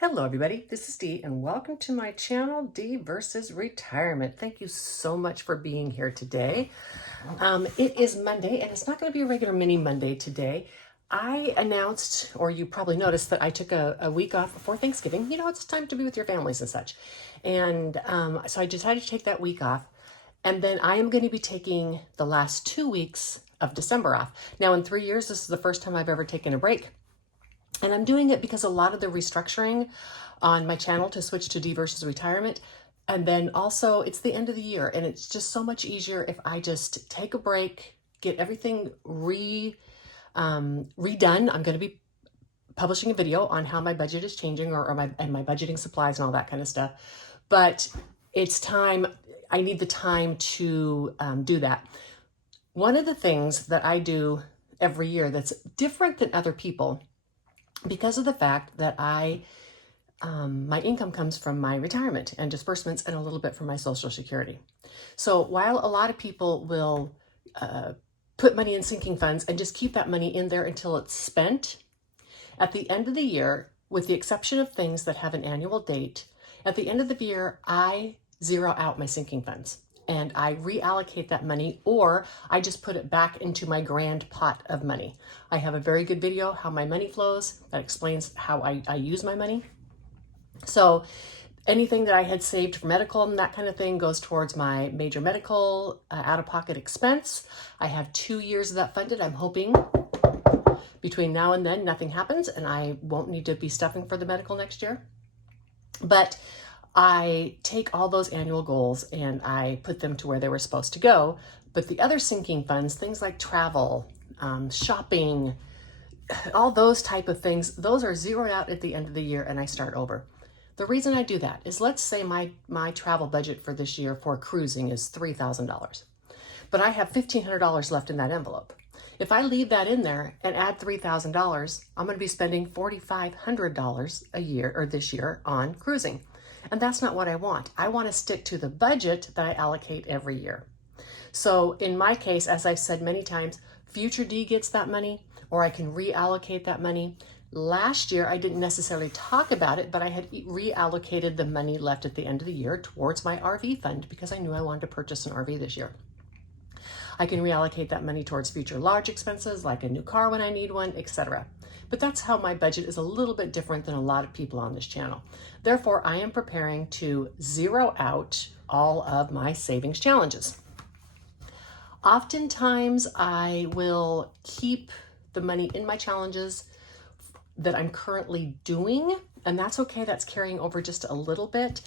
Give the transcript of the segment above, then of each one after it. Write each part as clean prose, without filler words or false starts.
Hello everybody, this is Dee and welcome to my channel, Dee versus Retirement. Thank you so much for being here today. It is Monday and it's not going to be a regular mini Monday today. I announced, or you probably noticed, that I took a week off before Thanksgiving. You know, it's time to be with your families and such. And so I decided to take that week off. And then I am going to be taking the last 2 weeks of December off. Now in 3 years, this is the first time I've ever taken a break. And I'm doing it because a lot of the restructuring on my channel to switch to Dee versus Retirement. And then also it's the end of the year and it's just so much easier if I just take a break, get everything redone. I'm going to be publishing a video on how my budget is changing or my budgeting supplies and all that kind of stuff. But it's time, I need the time to do that. One of the things that I do every year that's different than other people, because of the fact that my income comes from my retirement and disbursements and a little bit from my Social Security. So while a lot of people will put money in sinking funds and just keep that money in there until it's spent, at the end of the year, with the exception of things that have an annual date, at the end of the year, I zero out my sinking funds. And I reallocate that money, or I just put it back into my grand pot of money. I have a very good video, how my money flows, that explains how I use my money. So anything that I had saved for medical and that kind of thing goes towards my major medical out-of-pocket expense. I have 2 years of that funded. I'm hoping between now and then nothing happens and I won't need to be stuffing for the medical next year. But I take all those annual goals and I put them to where they were supposed to go. But the other sinking funds, things like travel, shopping, all those type of things, those are zeroed out at the end of the year and I start over. The reason I do that is, let's say my travel budget for this year for cruising is $3,000, but I have $1,500 left in that envelope. If I leave that in there and add $3,000, I'm going to be spending $4,500 a year or this year on cruising. And that's not what I want. I want to stick to the budget that I allocate every year. So in my case, as I've said many times, future Dee gets that money, or I can reallocate that money. Last year, I didn't necessarily talk about it, but I had reallocated the money left at the end of the year towards my RV fund because I knew I wanted to purchase an RV this year. I can reallocate that money towards future large expenses like a new car when I need one, etc. But that's how my budget is a little bit different than a lot of people on this channel. Therefore, I am preparing to zero out all of my savings challenges. Oftentimes, I will keep the money in my challenges that I'm currently doing, and that's okay. That's carrying over just a little bit.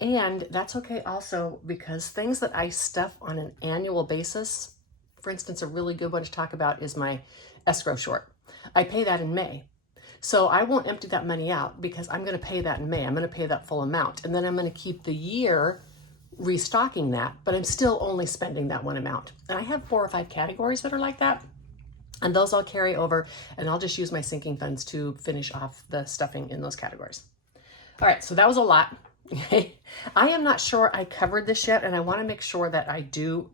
And that's okay also because things that I stuff on an annual basis, for instance, a really good one to talk about is my escrow short. I pay that in May. So I won't empty that money out because I'm going to pay that in May. I'm going to pay that full amount. And then I'm going to keep the year restocking that, but I'm still only spending that one amount. And I have 4 or 5 categories that are like that. And those I'll carry over and I'll just use my sinking funds to finish off the stuffing in those categories. All right, so that was a lot. I am not sure I covered this yet, and I want to make sure that I do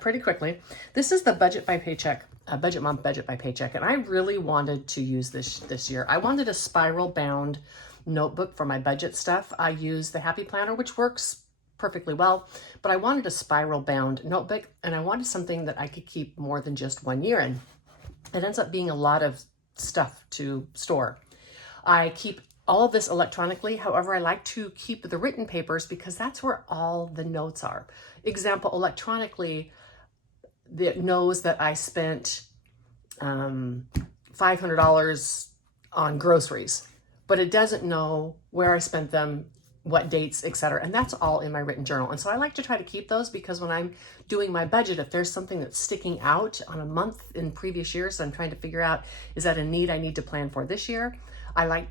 pretty quickly. This is the budget by paycheck, budget month budget by paycheck, and I really wanted to use this year. I wanted a spiral bound notebook for my budget stuff. I use the Happy Planner, which works perfectly well, but I wanted a spiral bound notebook, and I wanted something that I could keep more than just 1 year in. It ends up being a lot of stuff to store. I keep all of this electronically. However, I like to keep the written papers because that's where all the notes are. Example, electronically, it knows that I spent $500 on groceries, but it doesn't know where I spent them, what dates, etc. And that's all in my written journal. And so I like to try to keep those because when I'm doing my budget, if there's something that's sticking out on a month in previous years, I'm trying to figure out, is that a need I need to plan for this year? I like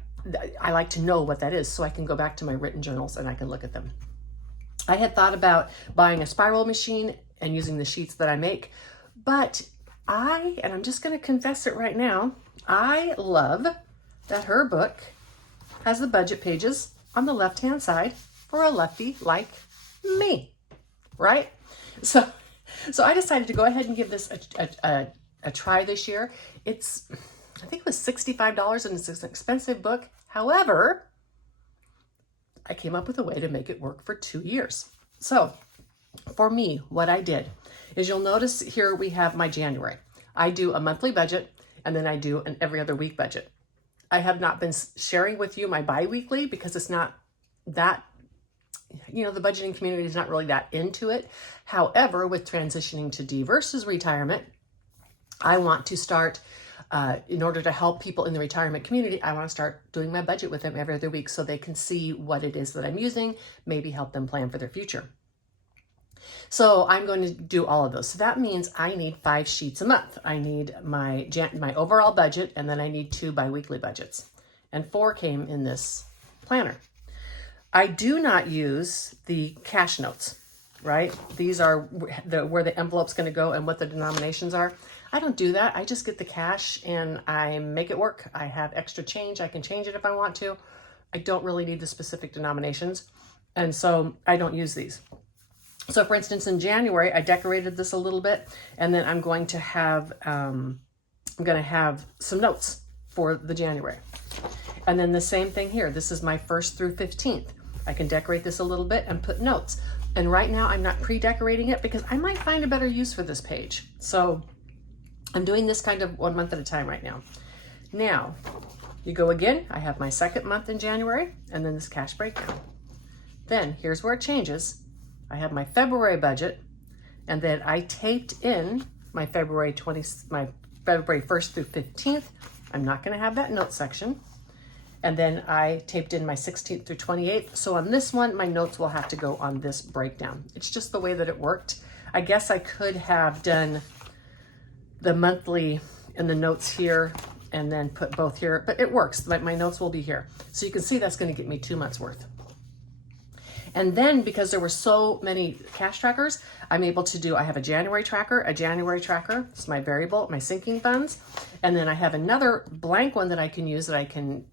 to know what that is so I can go back to my written journals and I can look at them. I had thought about buying a spiral machine and using the sheets that I make, but and I'm just going to confess it right now, I love that her book has the budget pages on the left-hand side for a lefty like me, right? So I decided to go ahead and give this a try this year. I think it was $65 and it's an expensive book. However, I came up with a way to make it work for 2 years. So for me, what I did is, you'll notice here we have my January. I do a monthly budget, and then I do an every other week budget. I have not been sharing with you my bi-weekly because it's not that, the budgeting community is not really that into it. However, with transitioning to D versus retirement, I want to start, in order to help people in the retirement community, I want to start doing my budget with them every other week so they can see what it is that I'm using, maybe help them plan for their future. So I'm going to do all of those. So that means I need 5 sheets a month. I need my overall budget, and then I need 2 biweekly budgets. And 4 came in this planner. I do not use the cash notes, right? These are where the envelope's going to go and what the denominations are. I don't do that. I just get the cash and I make it work. I have extra change. I can change it if I want to. I don't really need the specific denominations. And so I don't use these. So for instance, in January, I decorated this a little bit, and then I'm going to have some notes for the January. And then the same thing here. This is my 1st through 15th. I can decorate this a little bit and put notes. And right now I'm not pre-decorating it because I might find a better use for this page. So I'm doing this kind of 1 month at a time right now. Now, you go again. I have my 2nd month in January, and then this cash breakdown. Then here's where it changes. I have my February budget, and then I taped in my February 1st through 15th. I'm not going to have that note section. And then I taped in my 16th through 28th. So on this one, my notes will have to go on this breakdown. It's just the way that it worked. I guess I could have done the monthly and the notes here and then put both here, but it works. Like, my notes will be here. So you can see that's going to get me 2 months worth. And then, because there were so many cash trackers, I'm able to do, I have a January tracker, it's my variable, my sinking funds. And then I have another blank one that I can use that I can,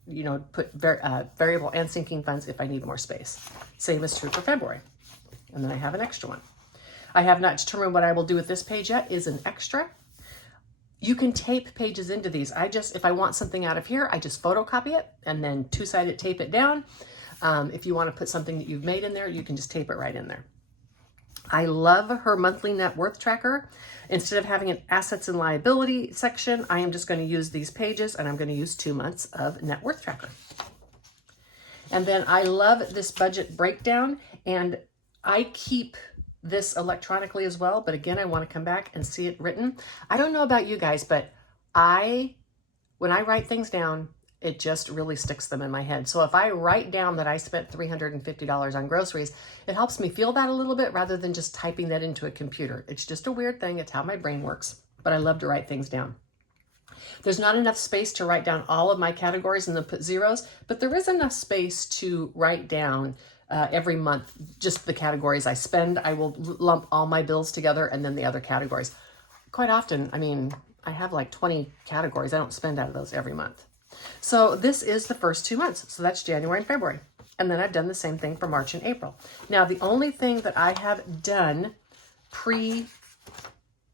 put variable and sinking funds if I need more space. Same is true for February. And then I have an extra one. I have not determined what I will do with this page yet, is an extra. You can tape pages into these. If I want something out of here, I just photocopy it and then 2-sided tape it down. If you want to put something that you've made in there, you can just tape it right in there. I love her monthly net worth tracker. Instead of having an assets and liability section, I am just going to use these pages, and I'm going to use 2 months of net worth tracker. And then I love this budget breakdown, and I keep this electronically as well. But again, I want to come back and see it written. I don't know about you guys, but when I write things down, it just really sticks them in my head. So if I write down that I spent $350 on groceries, it helps me feel that a little bit rather than just typing that into a computer. It's just a weird thing. It's how my brain works, but I love to write things down. There's not enough space to write down all of my categories and then put zeros, but there is enough space to write down every month just the categories I spend. I will lump all my bills together and then the other categories. Quite often, I have like 20 categories. I don't spend out of those every month. So this is the first 2 months. So that's January and February. And then I've done the same thing for March and April. Now, the only thing that I have done pre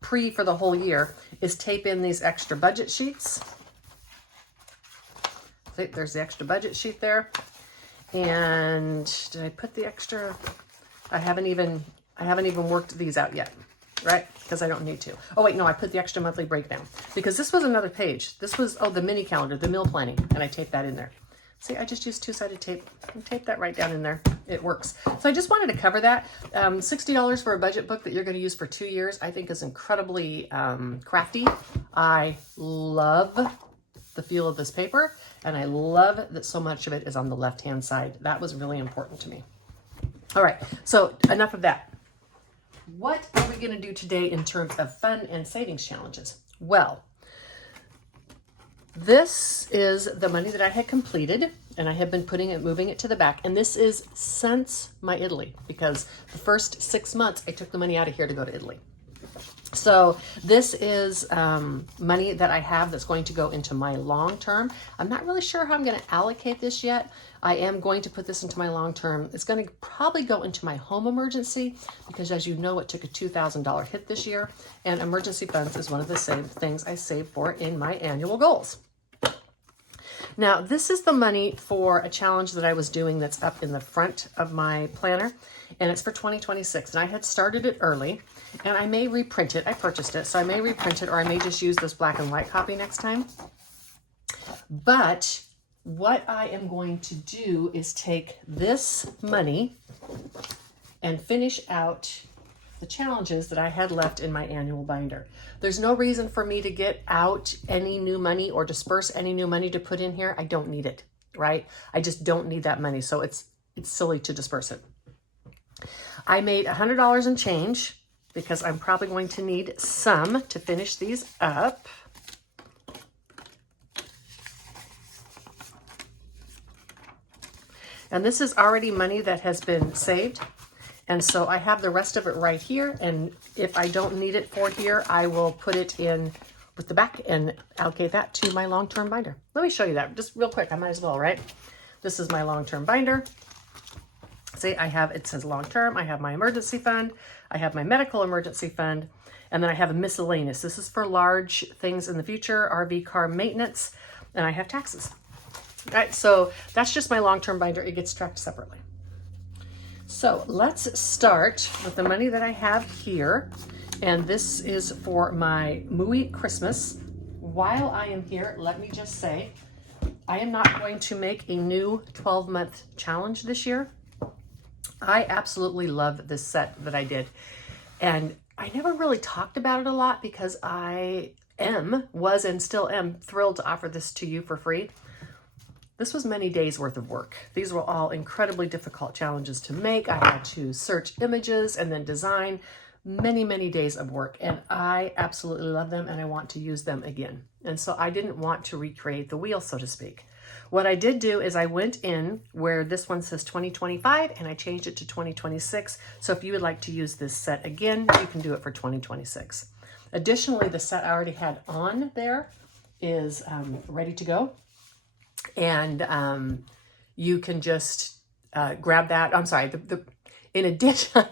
for the whole year is tape in these extra budget sheets. There's the extra budget sheet there. And did I put the extra? I haven't even worked these out yet, right? Because I don't need to. Oh wait, no, I put the extra monthly breakdown because this was another page. This was, the mini calendar, the meal planning, and I taped that in there. See, I just used 2-sided tape and tape that right down in there. It works. So I just wanted to cover that. $60 for a budget book that you're going to use for 2 years, I think is incredibly crafty. I love the feel of this paper, and I love that so much of it is on the left-hand side. That was really important to me. All right, so enough of that. What are we going to do today in terms of fun and savings challenges? Well, this is the money that I had completed, and I have been moving it to the back. And this is since my Italy, because the first 6 months I took the money out of here to go to Italy. So this is money that I have that's going to go into my long term. I'm not really sure how I'm going to allocate this yet. I am going to put this into my long term. It's going to probably go into my home emergency because, as you know, it took a $2,000 hit this year, and emergency funds is one of the same things I save for in my annual goals. Now, this is the money for a challenge that I was doing that's up in the front of my planner, and it's for 2026. And I had started it early, and I may reprint it. I purchased it, so I may reprint it, or I may just use this black and white copy next time. But what I am going to do is take this money and finish out the challenges that I had left in my annual binder. There's no reason for me to get out any new money or disperse any new money to put in here. I don't need it, right? I just don't need that money, so it's silly to disperse it. I made $100 and change because I'm probably going to need some to finish these up. And this is already money that has been saved. And so I have the rest of it right here. And if I don't need it for here, I will put it in with the back and allocate that to my long-term binder. Let me show you that just real quick. I might as well, right? This is my long-term binder. See, it says long-term. I have my emergency fund. I have my medical emergency fund. And then I have a miscellaneous. This is for large things in the future, RV car maintenance. And I have taxes. All right, so that's just my long-term binder. It gets tracked separately. So let's start with the money that I have here. And this is for my Mooey Christmas. While I am here, let me just say, I am not going to make a new 12-month challenge this year. I absolutely love this set that I did. And I never really talked about it a lot because I was and still am thrilled to offer this to you for free. This was many days worth of work. These were all incredibly difficult challenges to make. I had to search images and then design many, many days of work. And I absolutely love them and I want to use them again. And so I didn't want to recreate the wheel, so to speak. What I did do is I went in where this one says 2025 and I changed it to 2026. So if you would like to use this set again, you can do it for 2026. Additionally, the set I already had on there is ready to go. And you can just grab that. I'm sorry. In addition,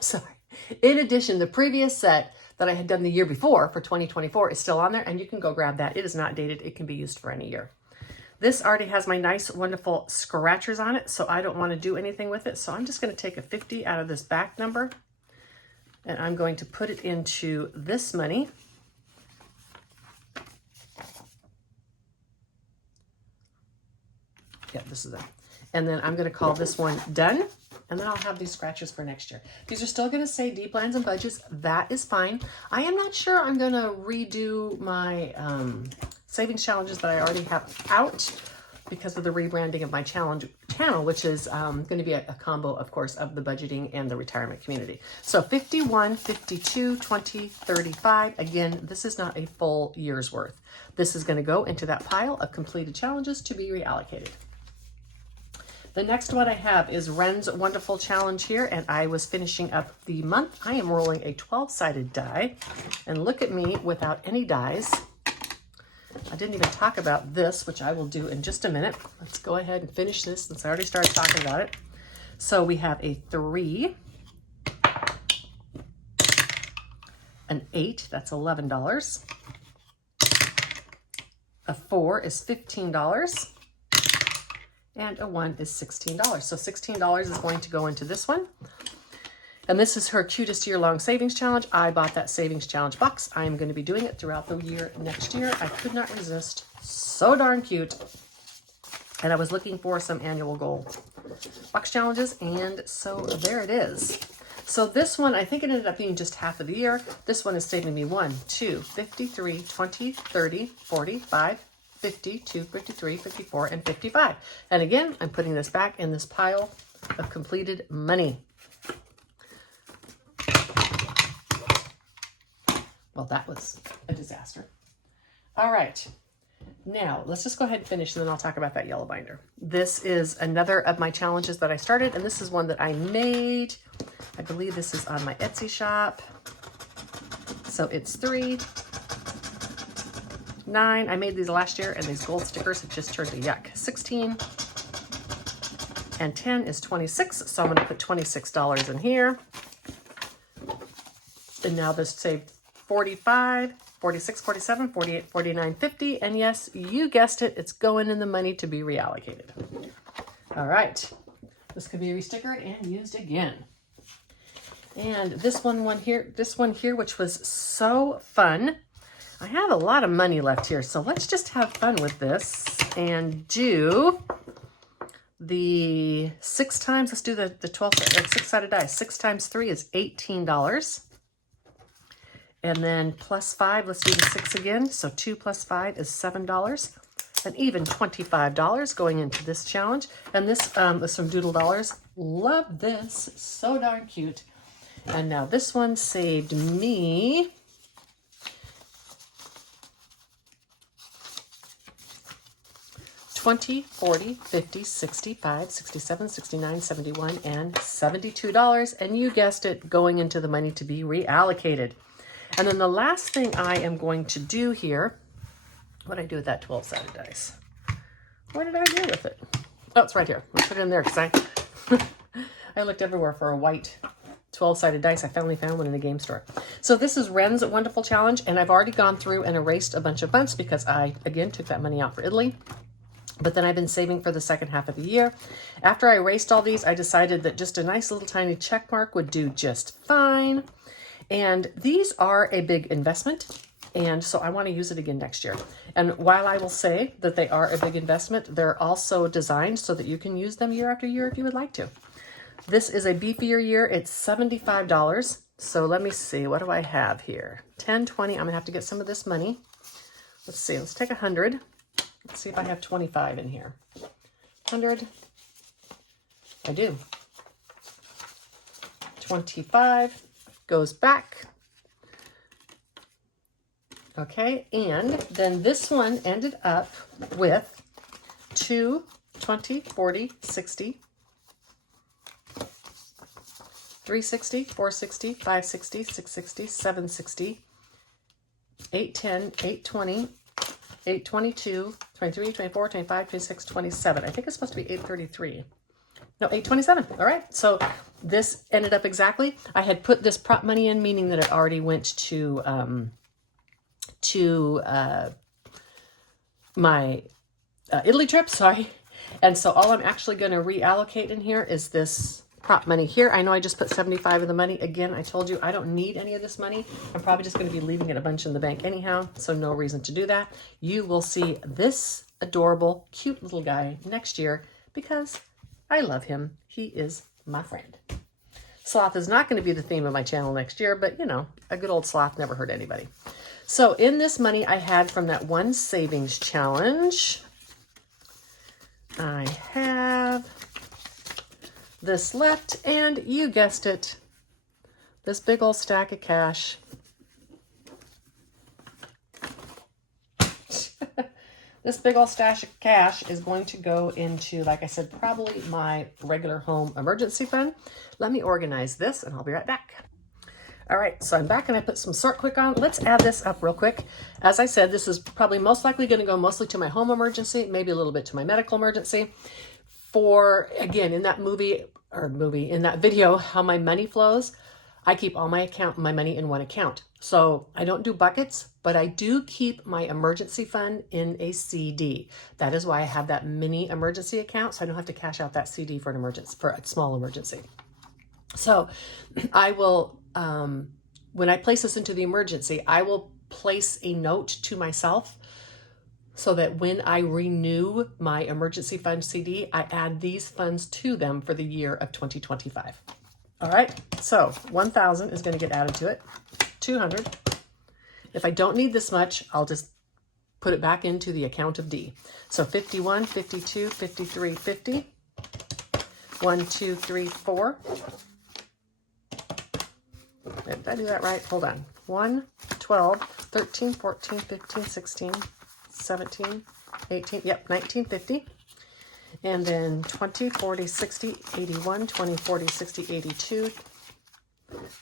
the previous set that I had done the year before for 2024 is still on there, and you can go grab that. It is not dated. It can be used for any year. This already has my nice, wonderful scratchers on it, so I don't want to do anything with it. So I'm just going to take a 50 out of this back number, and I'm going to put it into this money. Yeah, this is it. And then I'm going to call this one done. And then I'll have these scratchers for next year. These are still going to say D plans and budgets. That is fine. I am not sure I'm going to redo my savings challenges that I already have out because of the rebranding of my challenge channel, which is going to be a combo, of course, of the budgeting and the retirement community. So 51, 52, 20, 35. Again, this is not a full year's worth. This is going to go into that pile of completed challenges to be reallocated. The next one I have is Ren's Wonderful Challenge here, and I was finishing up the month. I am rolling a 12-sided die, and look at me without any dies. I didn't even talk about this, which I will do in just a minute. Let's go ahead and finish this since I already started talking about it. So we have a 3, an 8, that's $11. A 4 is $15. And a 1 is $16. So $16 is going to go into this one. And this is her cutest year-long savings challenge. I bought that savings challenge box. I am going to be doing it throughout the year next year. I could not resist. So darn cute. And I was looking for some annual goal box challenges. And so there it is. So this one, I think it ended up being just half of the year. This one is saving me 1, 2, 53, 20, 30, 45, 52, 53, 54, and 55. And again, I'm putting this back in this pile of completed money. Well, that was a disaster. All right. Now, let's just go ahead and finish, and then I'll talk about that yellow binder. This is another of my challenges that I started, and this is one that I made. I believe this is on my Etsy shop. So it's 3, 9. I made these last year, and these gold stickers have just turned to yuck. 16 and 10 is 26, so I'm going to put $26 in here. And now this saved 45, 46, 47, 48, 49, 50. And yes, you guessed it, it's going in the money to be reallocated. All right. This could be restickered and used again. And this one here, which was so fun. I have a lot of money left here, so let's just have fun with this and do the 6 times. Let's do the 6-sided dice. 6 times 3 is $18. And then plus 5, let's do the 6 again. So 2 plus 5 is $7. An even $25 going into this challenge. And this is from Doodle Dollars. Love this. So darn cute. And now this one saved me $20, $40, $50, $65, $67, $69, $71, and $72. And you guessed it, going into the money to be reallocated. And then the last thing I am going to do here, what did I do with that 12-sided dice? What did I do with it? Oh, it's right here. Let's put it in there because I looked everywhere for a white 12-sided dice. I finally found one in a game store. So this is Ren's Wonderful Challenge, and I've already gone through and erased a bunch of bunts because I, again, took that money out for Italy. But then I've been saving for the second half of the year. After I erased all these, I decided that just a nice little tiny check mark would do just fine. And these are a big investment. And so I want to use it again next year. And while I will say that they are a big investment, they're also designed so that you can use them year after year if you would like to. This is a beefier year. It's $75. So let me see. What do I have here? 10, 20. I'm going to have to get some of this money. Let's see. Let's take 100. Let's see if I have 25 in here. 100. I do. 25 goes back. Okay, and then this one ended up with 2, 20, 40, 60, 360, 460, 560, 660, 760, 810, 820, 822, 23, 24, 25, 26, 27. I think it's supposed to be 833. No, 827. All right. So this ended up exactly. I had put this prop money in, meaning that it already went to my Italy trip. Sorry. And so all I'm actually going to reallocate in here is this prop money here. I know I just put 75 of the money. Again, I told you I don't need any of this money. I'm probably just going to be leaving it a bunch in the bank anyhow, so no reason to do that. You will see this adorable, cute little guy next year because I love him. He is my friend. Sloth is not going to be the theme of my channel next year, but you know, a good old sloth never hurt anybody. So in this money I had from that one savings challenge, I have this left, and you guessed it, this big old stack of cash. This big old stash of cash is going to go into, like I said, probably my regular home emergency fund. Let me organize this and I'll be right back. All right, so I'm back and I put some sort quick on. Let's add this up real quick. As I said, this is probably most likely going to go mostly to my home emergency, maybe a little bit to my medical emergency. For, again, in that in that video, how my money flows, I keep all my money in one account. So I don't do buckets, but I do keep my emergency fund in a CD. That is why I have that mini emergency account, so I don't have to cash out that CD for an emergency, for a small emergency. So I will, when I place this into the emergency, I will place a note to myself so that when I renew my emergency fund CD, I add these funds to them for the year of 2025. All right, so 1,000 is going to get added to it, 200. If I don't need this much, I'll just put it back into the account of D. So 51, 52, 53, 50, 1, 2, 3, 4. Did I do that right? Hold on. 1, 12, 13, 14, 15, 16, 17, 18, yep, 1950. And then 20, 40, 60, 81, 20, 40, 60, 82,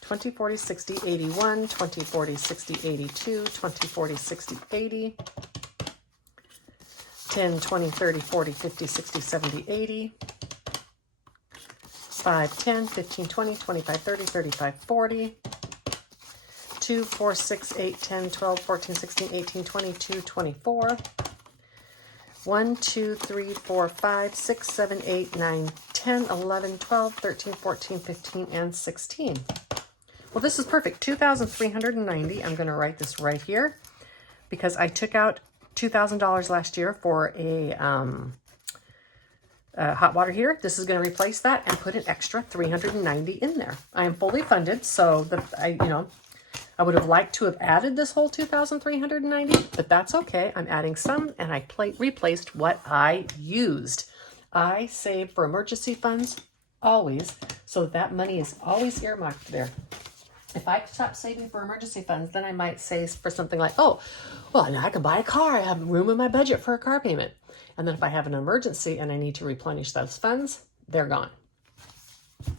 20, 40, 60, 81, 20, 40, 60, 82, 20, 40, 60, 80, 10, 20, 30, 40, 50, 60, 70, 80, 5, 10, 15, 20, 25, 30, 35, 40, 2, 4, 6, 8, 10, 12, 14, 16, 18, 22, 24. 1, 2, 3, 4, 5, 6, 7, 8, 9, 10, 11, 12, 13, 14, 15, and 16. Well, this is perfect. 2,390. I'm going to write this right here because I took out $2,000 last year for a hot water heater. This is going to replace that and put an extra 390 in there. I am fully funded, so I would have liked to have added this whole 2,390, but that's okay. I'm adding some, and I replaced what I used. I save for emergency funds always, so that money is always earmarked there. If I stop saving for emergency funds, then I might say for something like, oh, well, now I can buy a car. I have room in my budget for a car payment. And then if I have an emergency and I need to replenish those funds, they're gone.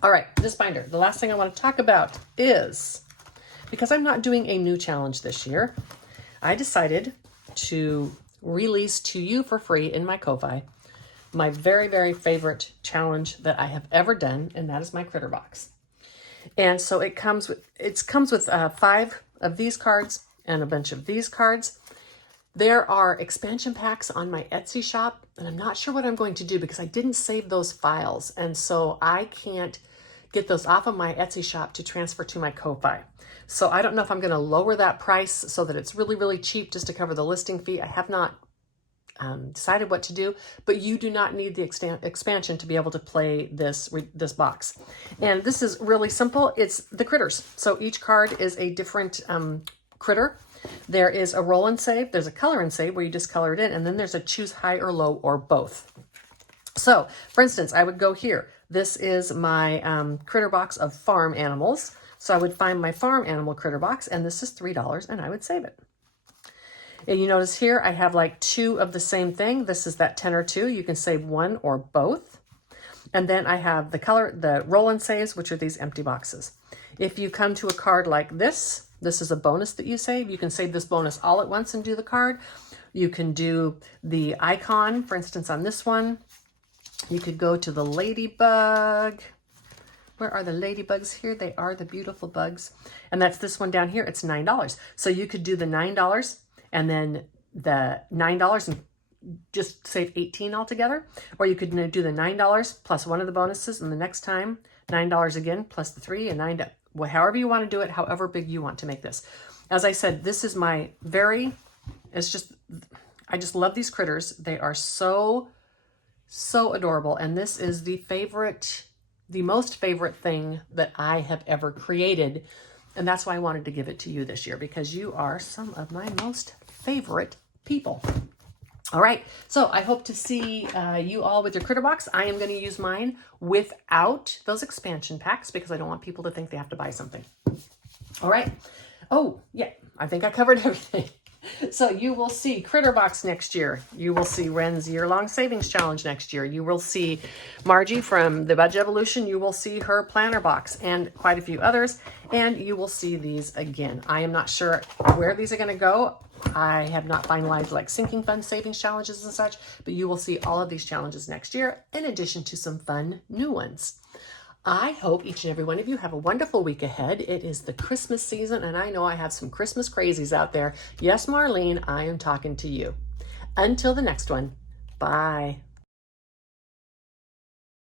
All right, this binder. The last thing I want to talk about is, because I'm not doing a new challenge this year, I decided to release to you for free in my Ko-Fi my very, very favorite challenge that I have ever done, and that is my critter box. And so it comes with 5 of these cards and a bunch of these cards. There are expansion packs on my Etsy shop, and I'm not sure what I'm going to do because I didn't save those files, and so I can't get those off of my Etsy shop to transfer to my Ko-Fi. So I don't know if I'm going to lower that price so that it's really, really cheap just to cover the listing fee. I have not decided what to do, but you do not need the expansion to be able to play this box. And this is really simple. It's the critters. So each card is a different critter. There is a roll and save. There's a color and save where you just color it in. And then there's a choose high or low or both. So for instance, I would go here. This is my critter box of farm animals. So I would find my farm animal critter box, and this is $3, and I would save it. And you notice here I have like 2 of the same thing. This is that 10 or 2. You can save 1 or both. And then I have the roll and saves, which are these empty boxes. If you come to a card like this, this is a bonus that you save. You can save this bonus all at once and do the card. You can do the icon, for instance, on this one. You could go to the ladybug. Where are the ladybugs here? They are the beautiful bugs. And that's this one down here. It's $9. So you could do the $9 and then the $9 and just save 18 altogether. Or you could do the $9 plus one of the bonuses, and the next time $9 again plus the 3 and $9. Well, however you want to do it, however big you want to make this. As I said, this is I just love these critters. They are so adorable. And this is the most favorite thing that I have ever created. And that's why I wanted to give it to you this year, because you are some of my most favorite people. All right, so I hope to see you all with your critter box. I am going to use mine without those expansion packs because I don't want people to think they have to buy something. All right. Oh, yeah, I think I covered everything. So you will see Critter Box next year. You will see Ren's year-long savings challenge next year. You will see Margie from the Budget Evolution. You will see her planner box and quite a few others. And you will see these again. I am not sure where these are going to go. I have not finalized like sinking fund savings challenges and such, but you will see all of these challenges next year in addition to some fun new ones. I hope each and every one of you have a wonderful week ahead. It is the Christmas season, and I know I have some Christmas crazies out there. Yes, Marlene, I am talking to you. Until the next one, bye.